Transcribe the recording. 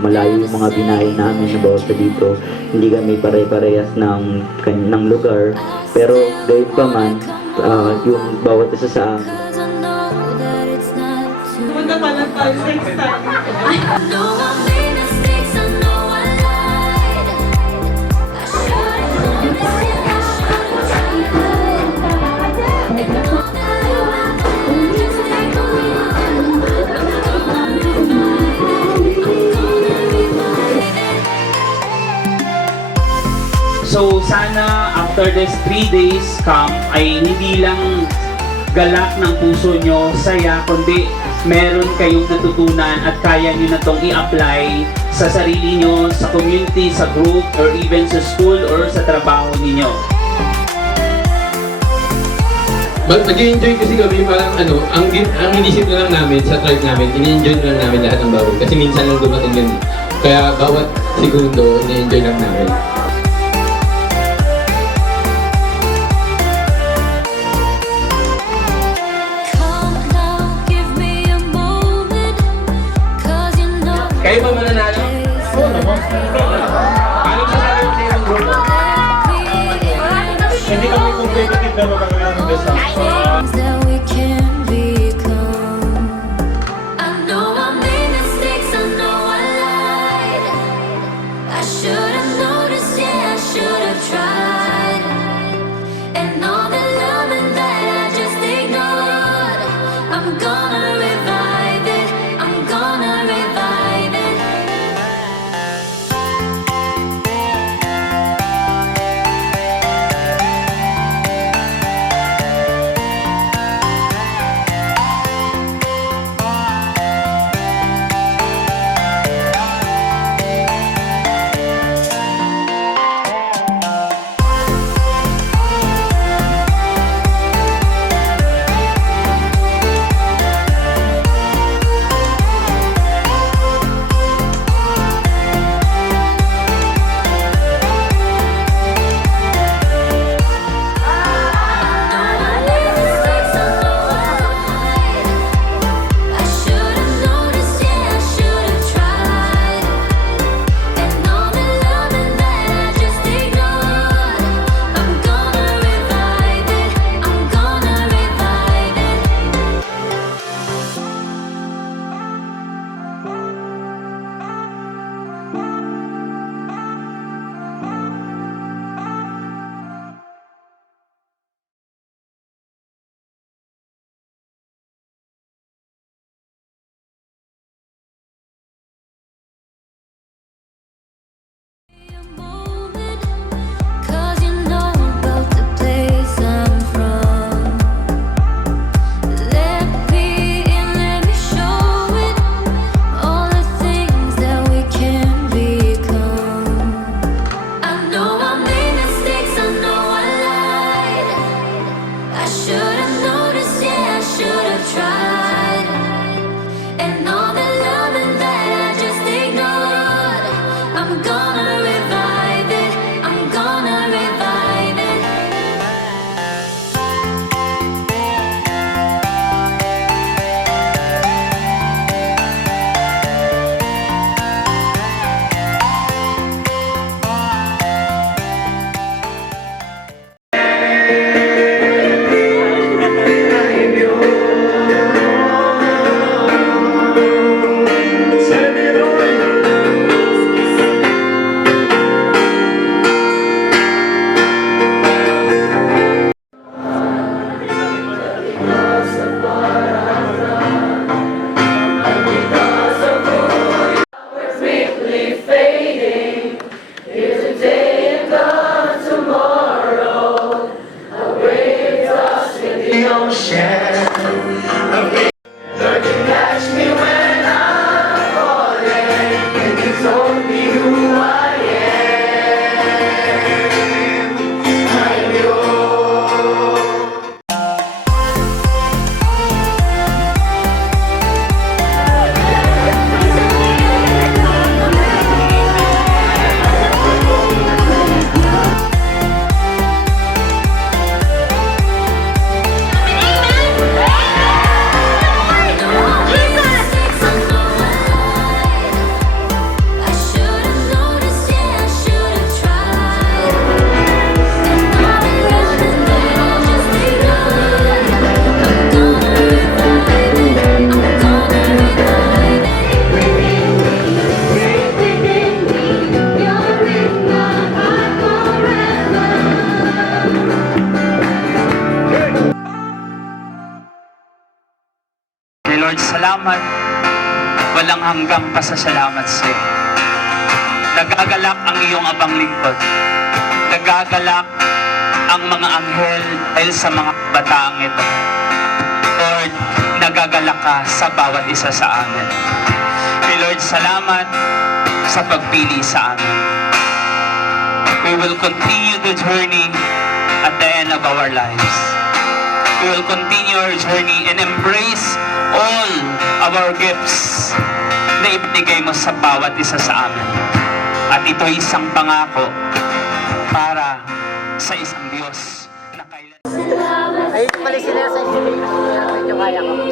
malayo yung mga binahe namin na bawat dito. Hindi kami pare-parehas ng lugar. Pero gayon pa man, yung bawat isa sa amin. Punta pa lang tayo next time. So sana after this 3 days camp ay hindi lang galak ng puso nyo, saya, kundi meron kayong natutunan at kaya nyo na itong i-apply sa sarili nyo, sa community, sa group, or even sa school or sa trabaho ninyo. Mag-enjoy kasi kami parang ang inisip na lang namin sa tribe namin, ini-enjoy na lang namin lahat ng bawal kasi minsan lang dumating yun. Kaya bawat segundo, ini-enjoy lang namin. Kayo ba mananalo? Oo naman. Paano masasabi mo sa ibang group? Hindi kami competitive na magkakaroon ng best Lord, salamat. Walang hanggang pasasalamat sa iyo. Nagagalak ang iyong abang lingkod. Nagagalak ang mga anghel dahil sa mga bataang ito. Lord, nagagalak ka sa bawat isa sa amin. Lord, salamat sa pagpili sa amin. We will continue the journey at the end of our lives. We will continue our journey and embrace all of our gifts na ibigay mo sa bawat isa sa amin. At ito isang pangako para sa isang Diyos na kailan... Ayun pala sila sa medyo kaya ko.